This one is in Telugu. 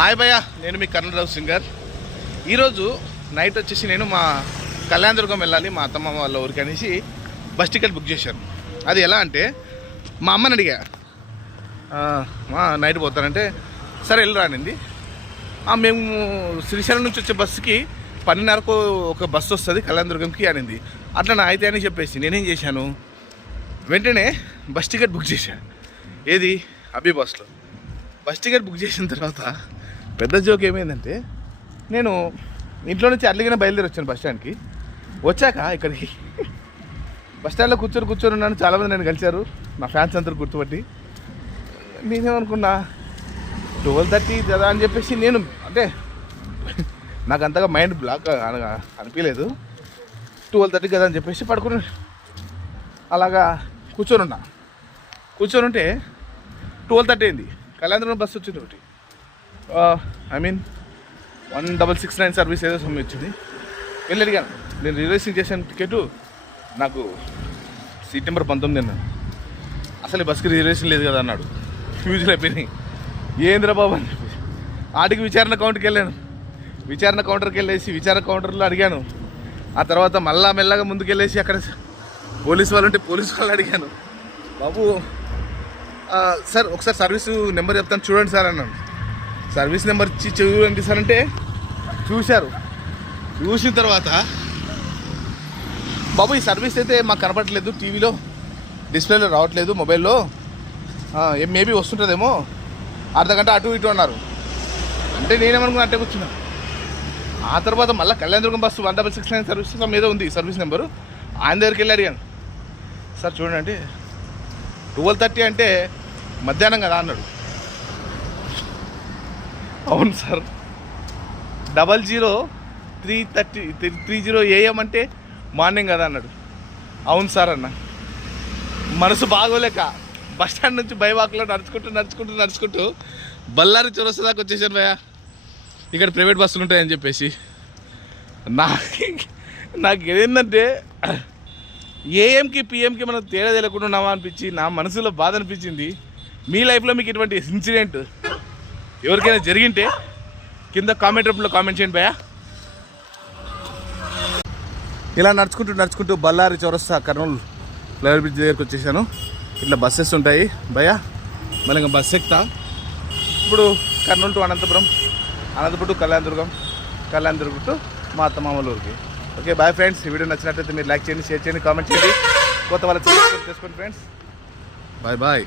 హాయ్ భయ్య, నేను మీ కర్ణరావు సింగర్. ఈరోజు నైట్ వచ్చేసి నేను మా కళ్యాణదుర్గం వెళ్ళాలి మా అత్తమ్మ వాళ్ళ ఊరికి అనేసి బస్ టికెట్ బుక్ చేశాను. అది ఎలా అంటే మా అమ్మని అడిగా, నైట్ పోతానంటే సరే వెళ్ళి రానింది. మేము శ్రీశైలం నుంచి వచ్చే బస్సుకి 12:30కు ఒక బస్సు వస్తుంది కళ్యాణదుర్గంకి అనింది. అట్లా నా అయితే అని చెప్పేసి నేనేం చేశాను, వెంటనే బస్ టికెట్ బుక్ చేశాను. ఏది అభి బస్లో బస్ టికెట్ బుక్ చేసిన తర్వాత పెద్ద జోక్ ఏమైందంటే, నేను ఇంట్లో నుంచి అర్లీగానే బయలుదేరి వచ్చాను బస్ స్టాండ్కి. వచ్చాక ఇక్కడికి బస్ స్టాండ్లో కూర్చొని ఉన్నాను. చాలామంది నేను కలిశారు, నా ఫ్యాన్స్ అందరూ గుర్తుపట్టి. నేనేమనుకున్నా 12:30 కదా అని చెప్పేసి, నేను అంటే నాకు అంతగా మైండ్ బ్లాక్ అనిపించలేదు. 12:30 కదా అని చెప్పేసి పడుకుని అలాగా కూర్చొని ఉంటే 12:30 అయింది. కళ్యాణదుర్గం బస్సు వచ్చింది ఒకటి, ఐ మీన్ 1669 సర్వీస్ ఏదో సమ్మె వచ్చింది. వెళ్ళి అడిగాను, నేను రిజర్వేషన్ చేశాను టికెట్, నాకు సీట్ నెంబర్ 19 అన్నాను. అసలు ఈ బస్కి రిజర్వేషన్ లేదు కదా అన్నాడు. ఫ్యూజులు అయిపోయినాయి. ఏంద్రా బాబు అని చెప్పేసి ఆడికి విచారణ కౌంటర్కి వెళ్ళాను. విచారణ కౌంటర్కి వెళ్ళేసి విచారణ కౌంటర్లో అడిగాను. ఆ తర్వాత మెల్లగా ముందుకెళ్ళేసి అక్కడ పోలీసు వాళ్ళు ఉంటే పోలీసు వాళ్ళు అడిగాను, బాబు సార్ ఒకసారి సర్వీసు నెంబర్ చెప్తాను చూడండి సార్ అన్నాను. సర్వీస్ నెంబర్ ఇచ్చి చూడండి సార్ అంటే చూశారు. చూసిన తర్వాత, బాబు ఈ సర్వీస్ అయితే మాకు కనపడట్లేదు, టీవీలో డిస్ప్లేలో రావట్లేదు, మొబైల్లో మేబీ వస్తుంటుందేమో, అర్ధగంట అటు ఇటు అన్నారు. అంటే నేనేమనుకున్నా అట్టే కూర్చున్నా. ఆ తర్వాత మళ్ళీ కళ్యాణదుర్గం బస్సు 1669 సర్వీస్ మీద ఉంది సర్వీస్ నెంబరు. ఆయన దగ్గరికి వెళ్ళి అడిగాను, సార్ చూడండి 12:30 అంటే మధ్యాహ్నం కదా అన్నాడు. అవును సార్, 00:30 AM అంటే మార్నింగ్ కదా అన్నాడు. అవును సార్ అన్న. మనసు బాగోలేక బస్ స్టాండ్ నుంచి బైవాక్లో నడుచుకుంటూ బళ్ళారి చౌరస్తా దాకా వచ్చేసాను భయ్యా. ఇక్కడ ప్రైవేట్ బస్సులు ఉంటాయని చెప్పేసి. నాకు ఏంటంటే ఏఎంకి పిఎంకి మనం తేడా తెలియకుండా ఉన్నామా అనిపించి నా మనసులో బాధ అనిపించింది. మీ లైఫ్లో మీకు ఇటువంటి ఇన్సిడెంట్ ఎవరికైనా జరిగింటే కింద కామెంట్ రూపంలో కామెంట్ చేయండి భయ్యా. ఇలా నడుచుకుంటూ బళ్ళారి చౌరస్తా కర్నూలు ఫ్లైఓవర్ బ్రిడ్జ్ దగ్గరికి వచ్చేసాను. ఇట్లా బస్సెస్ ఉంటాయి భయ్యా. మళ్ళీ ఇంకా బస్సు ఎక్కుతా. ఇప్పుడు Kurnool to Anantapuram to Kalyanadurgam to మా అత్తమామల ఊరికి. Okay bye friends. ఈ వీడియో నచ్చినట్లయితే మీరు లైక్ చేయండి, షేర్ చేయండి, కామెంట్ చేయండి. కొత్త వాళ్ళకి సబ్స్క్రైబ్ చేసుకోండి ఫ్రెండ్స్. బాయ్.